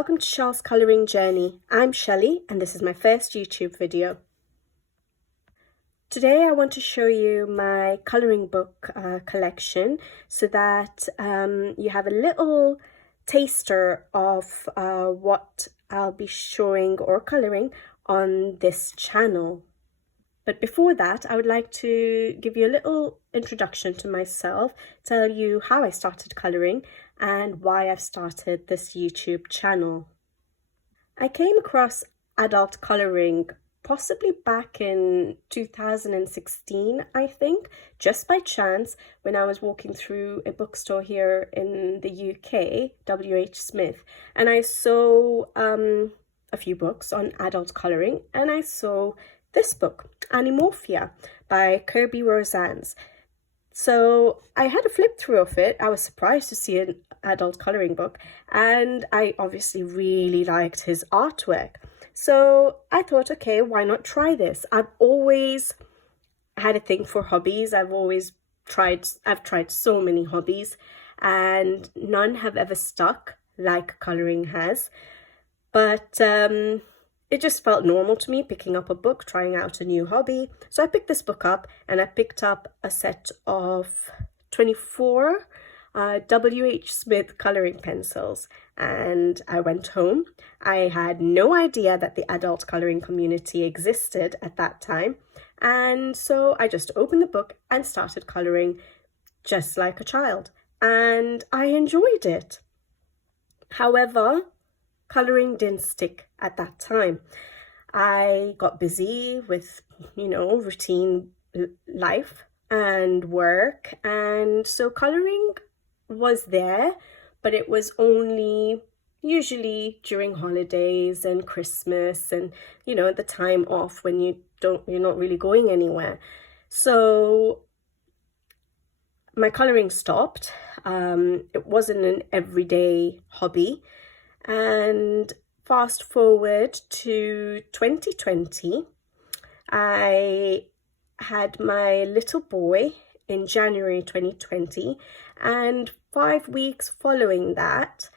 Welcome to Shell's colouring journey. I'm Shelley and this is my first YouTube video. Today I want to show you my colouring book collection so that you have a little taster of what I'll be showing or colouring on this channel. But before that, I would like to give you a little introduction to myself, tell you how I started colouring and why I've started this YouTube channel. I came across adult colouring possibly back in 2016, I think, just by chance when I was walking through a bookstore here in the UK, WH Smith, and I saw a few books on adult colouring, and I saw this book, Animorphia by Kirby Rosans. So I had a flip through of it. I was surprised to see an adult colouring book, and I obviously really liked his artwork. So I thought, okay, why not try this? I've always had a thing for hobbies. I've tried so many hobbies and none have ever stuck like colouring has. But it just felt normal to me, picking up a book, trying out a new hobby. So I picked this book up and I picked up a set of 24 WH Smith colouring pencils, and I went home. I had no idea that the adult colouring community existed at that time, and so I just opened the book and started colouring just like a child, and I enjoyed it. However, colouring didn't stick at that time. I got busy with, routine life and work, and so colouring was there, but it was only usually during holidays and Christmas and the time off when you're not really going anywhere. So my colouring stopped. It wasn't an everyday hobby. And fast forward to 2020, I had my little boy in January 2020, and 5 weeks following that,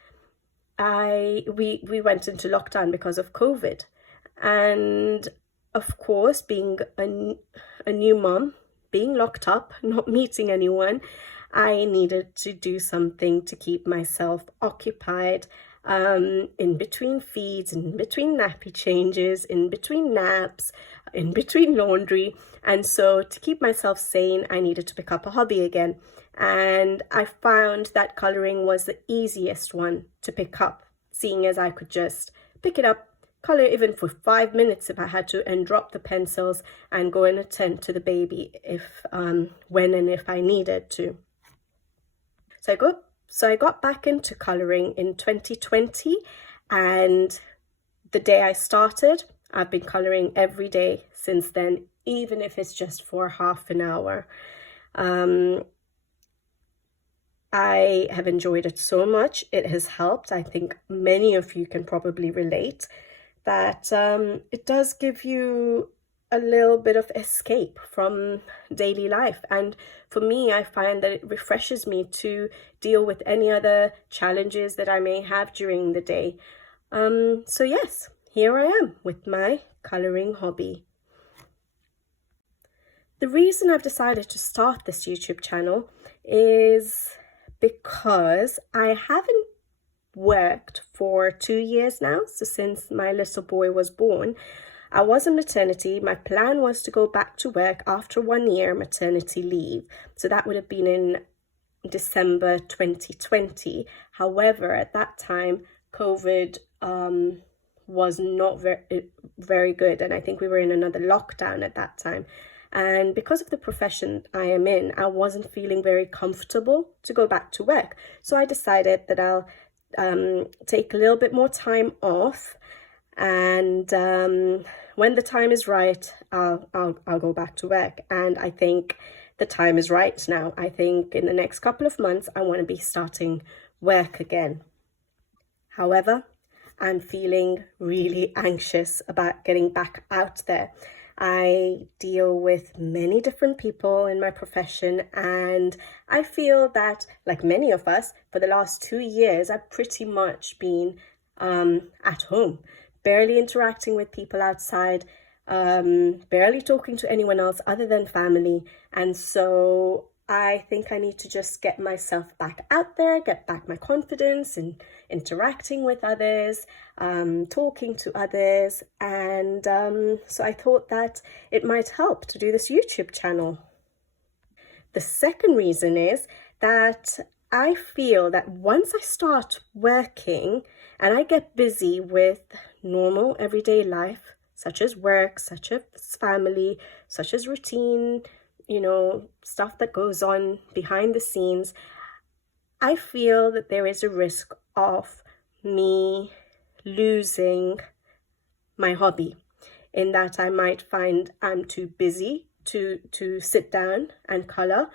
we went into lockdown because of COVID. And of course, being a new mom, being locked up, not meeting anyone, I needed to do something to keep myself occupied, in between feeds, in between nappy changes, in between naps, in between laundry. And so to keep myself sane, I needed to pick up a hobby again. And I found that colouring was the easiest one to pick up, seeing as I could just pick it up, colour even for 5 minutes if I had to, and drop the pencils and go and attend to the baby if when and if I needed to. So I got back into colouring in 2020, and the day I started, I've been colouring every day since then, even if it's just for half an hour. I have enjoyed it so much. It has helped. I think many of you can probably relate that it does give you a little bit of escape from daily life. And for me, I find that it refreshes me to deal with any other challenges that I may have during the day. So yes, here I am with my colouring hobby. The reason I've decided to start this YouTube channel is because I haven't worked for 2 years now. So since my little boy was born, I was on maternity. My plan was to go back to work after 1 year maternity leave. So that would have been in December 2020. However, at that time, COVID was not very good. And I think we were in another lockdown at that time. And because of the profession I am in, I wasn't feeling very comfortable to go back to work. So I decided that I'll take a little bit more time off, and when the time is right, I'll go back to work. And I think the time is right now. I think in the next couple of months, I want to be starting work again. However, I'm feeling really anxious about getting back out there. I deal with many different people in my profession, and I feel that, like many of us, for the last 2 years, I've pretty much been at home, barely interacting with people outside, barely talking to anyone else other than family. And so I think I need to just get myself back out there, get back my confidence in interacting with others, talking to others. And so I thought that it might help to do this YouTube channel. The second reason is that I feel that once I start working and I get busy with normal everyday life, such as work, such as family, such as routine, you know, stuff that goes on behind the scenes, I feel that there is a risk of me losing my hobby, in that I might find I'm too busy to sit down and color.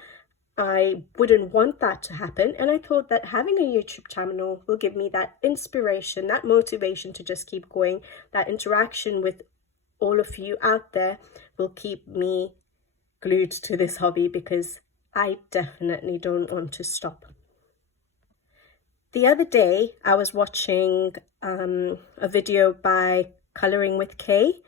I wouldn't want that to happen, and I thought that having a YouTube channel will give me that inspiration, that motivation to just keep going. That interaction with all of you out there will keep me glued to this hobby, because I definitely don't want to stop. The other day I was watching a video by Coloring with Kay,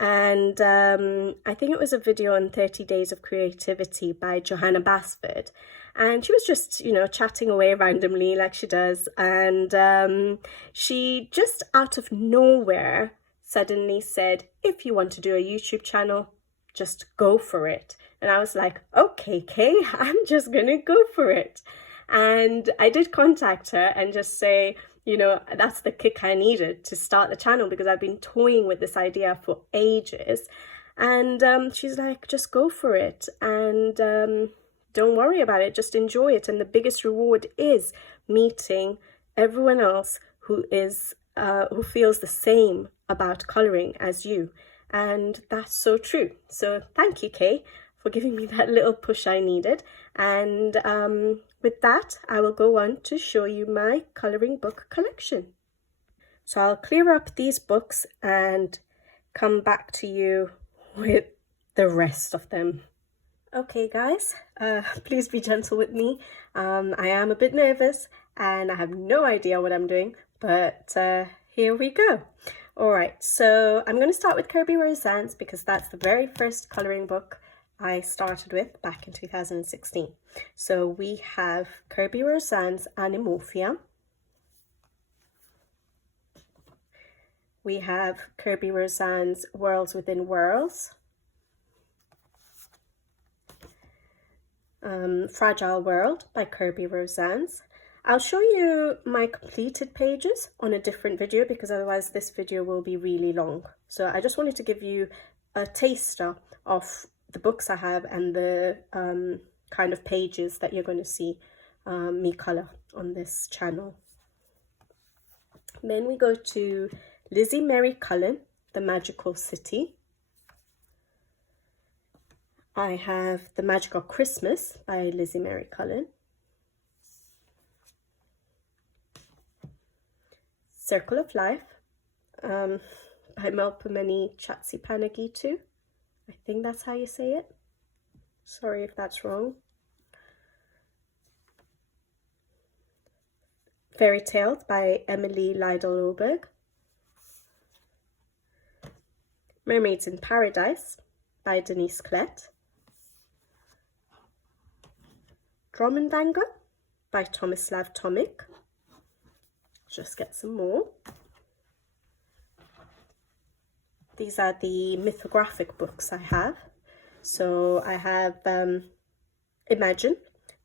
and I think it was a video on 30 Days of Creativity by Johanna Basford, and she was just, you know, chatting away randomly like she does, and she just out of nowhere suddenly said, if you want to do a YouTube channel, just go for it. And I was like, okay, Kay, I'm just gonna go for it. And I did contact her and just say, you know, that's the kick I needed to start the channel, because I've been toying with this idea for ages. And she's like, just go for it, and don't worry about it, just enjoy it. And the biggest reward is meeting everyone else who feels the same about coloring as you. And that's so true. So thank you, Kay, for giving me that little push I needed. And with that, I will go on to show you my coloring book collection. So I'll clear up these books and come back to you with the rest of them. Okay guys, please be gentle with me. I am a bit nervous and I have no idea what I'm doing, but here we go. Alright, so I'm going to start with Kirby Roseanne's, because that's the very first coloring book I started with back in 2016. So we have Kirby Roseanne's Animorphia. We have Kirby Roseanne's Worlds Within Worlds. Fragile World by Kirby Roseanne's. I'll show you my completed pages on a different video, because otherwise this video will be really long. So I just wanted to give you a taster of the books I have and the kind of pages that you're going to see me color on this channel. Then we go to Lizzie Mary Cullen, The Magical City. I have The Magical Christmas by Lizzie Mary Cullen. Circle of Life by Melpomene Chatzipanaghitu. I think that's how you say it. Sorry if that's wrong. Fairy Tales by Emily Lytle-Oberg. Mermaids in Paradise by Denise Klett. Dromendanger by Tomislav Tomic. Just get some more. These are the mythographic books I have. So I have Imagine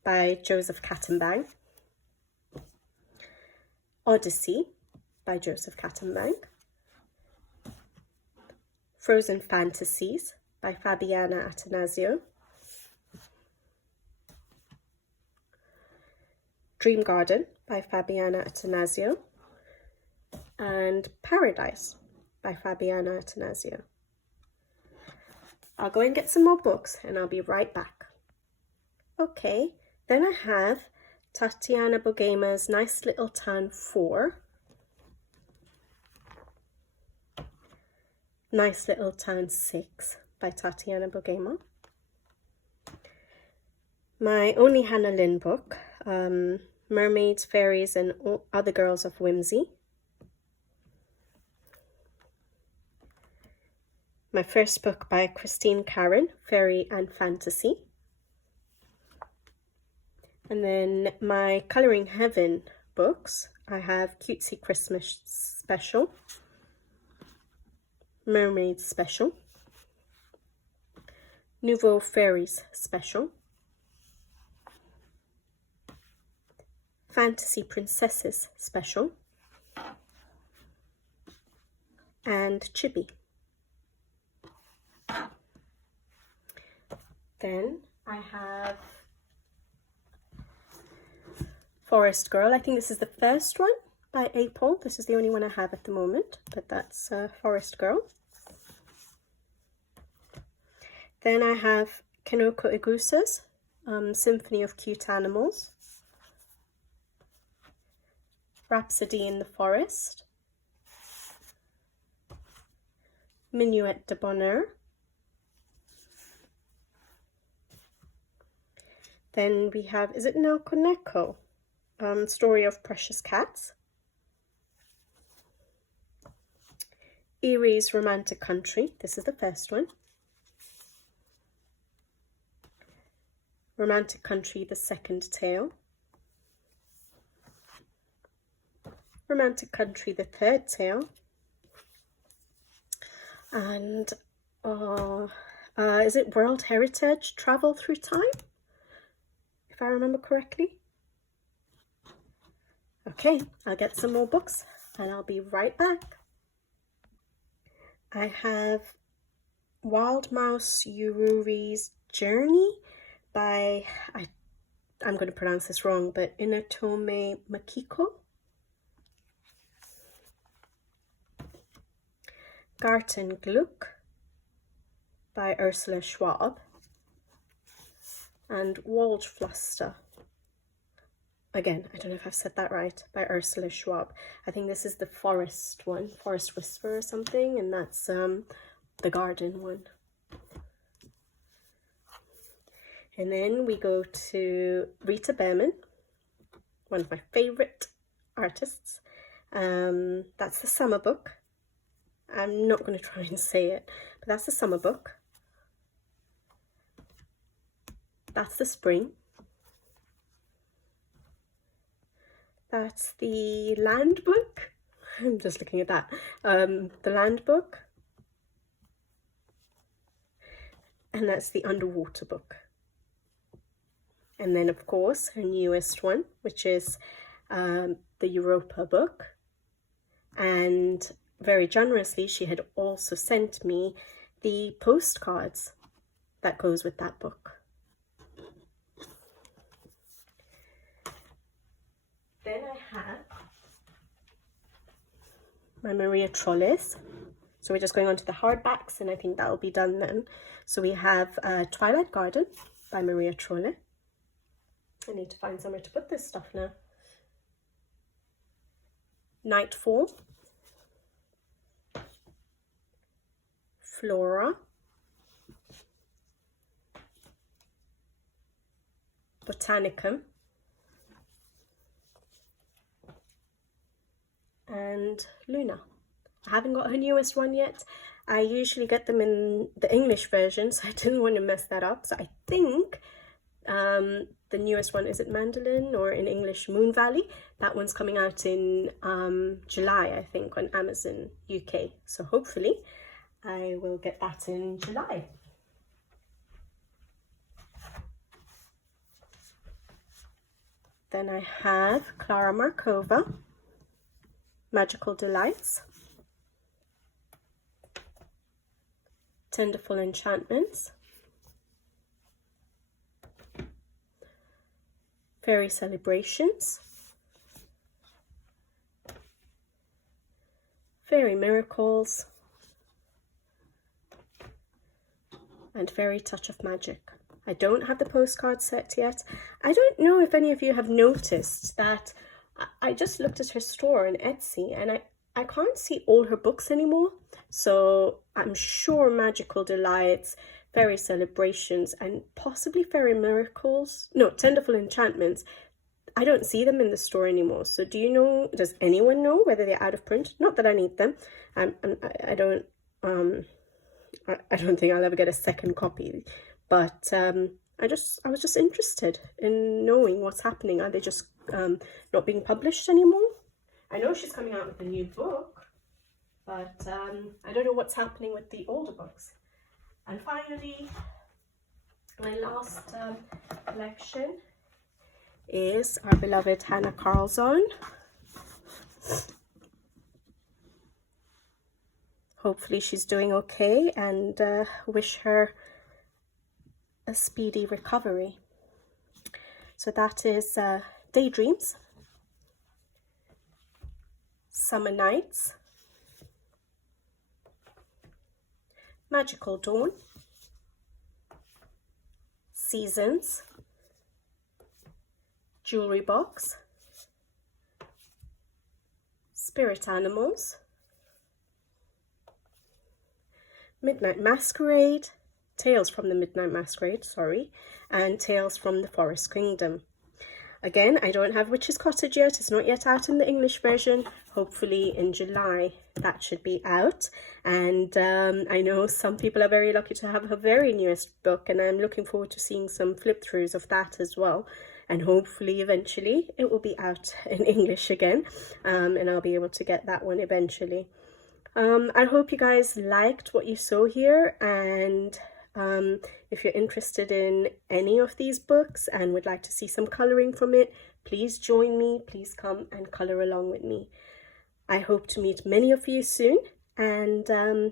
by Joseph Cattenbang. Odyssey by Joseph Cattenbang. Frozen Fantasies by Fabiana Attanasio. Dream Garden by Fabiana Attanasio. And Paradise by Fabiana Attanasio. I'll go and get some more books and I'll be right back. Okay, then I have Tatiana Bogema's Nice Little Town 4. Nice Little Town 6 by Tatiana Bogema. My only Hannah Lynn book, Mermaids, Fairies and Other Girls of Whimsy. my first book by Christine Karen, Fairy and Fantasy. And then my Colouring Heaven books, I have Cutesy Christmas Special, Mermaid Special, Nouveau Fairies Special, Fantasy Princesses Special, and Chibi. Then I have Forest Girl. I think this is the first one by April. This is the only one I have at the moment, but that's Forest Girl. Then I have Kinoko Igusa's Symphony of Cute Animals, Rhapsody in the Forest, Minuet de Bonheur. Then we have, is it Neko Neko? Story of Precious Cats, Erie's Romantic Country. This is the first one. Romantic Country, the second tale. Romantic Country, the third tale. And is it World Heritage Travel Through Time, if I remember correctly? Okay, I'll get some more books and I'll be right back. I have Wild Mouse Yururi's Journey by, I'm going to pronounce this wrong, but Inatome Makiko. Garten Gluck by Ursula Schwab, and Waldfluster, again, I don't know if I've said that right, by Ursula Schwab. I think this is the forest one, Forest Whisper or something, and that's the garden one. And then we go to Rita Behrman, one of my favorite artists. That's the summer book. I'm not going to try and say it, but that's the summer book. That's the spring. That's the land book. I'm just looking at that. The land book. And that's the underwater book. And then, of course, her newest one, which is the Europa book. And very generously, she had also sent me the postcards that goes with that book. Then I have my Maria Trolles. So we're just going on to the hardbacks, and I think that'll be done then. So we have Twilight Garden by Maria Trolle. I need to find somewhere to put this stuff now. Nightfall, Flora, Botanicum, and Luna. I haven't got her newest one yet. I usually get them in the English version, so I didn't want to mess that up. So I think the newest one, is it Mandolin, or in English Moon Valley? That one's coming out in July, I think, on Amazon UK. So hopefully I will get that in July. Then I have Clara Markova, Magical Delights, Tenderful Enchantments, Fairy Celebrations, Fairy Miracles, and Fairy Touch of Magic. I don't have the postcard set yet. I don't know if any of you have noticed that I just looked at her store on Etsy, and I can't see all her books anymore. So I'm sure Magical Delights, Fairy Celebrations, and possibly Fairy Miracles, no, Tenderful Enchantments, I don't see them in the store anymore. So do you know, does anyone know whether they're out of print? Not that I need them. I don't I don't think I'll ever get a second copy, but I was just interested in knowing what's happening. Are they just not being published anymore? I know she's coming out with a new book, but I don't know what's happening with the older books. And finally, my last collection is our beloved Hannah Carlzon. Hopefully she's doing okay, and wish her a speedy recovery. So that is Daydreams, Summer Nights, Magical Dawn, Seasons, Jewelry Box, Spirit Animals, Midnight Masquerade, Tales from the Midnight Masquerade, sorry, and Tales from the Forest Kingdom. Again, I don't have Witch's Cottage yet. It's not yet out in the English version. Hopefully in July that should be out. And I know some people are very lucky to have her very newest book, and I'm looking forward to seeing some flip-throughs of that as well. And hopefully eventually it will be out in English again, and I'll be able to get that one eventually. I hope you guys liked what you saw here, and if you're interested in any of these books and would like to see some colouring from it, please join me. Please come and colour along with me. I hope to meet many of you soon, and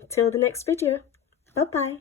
till the next video. Bye bye.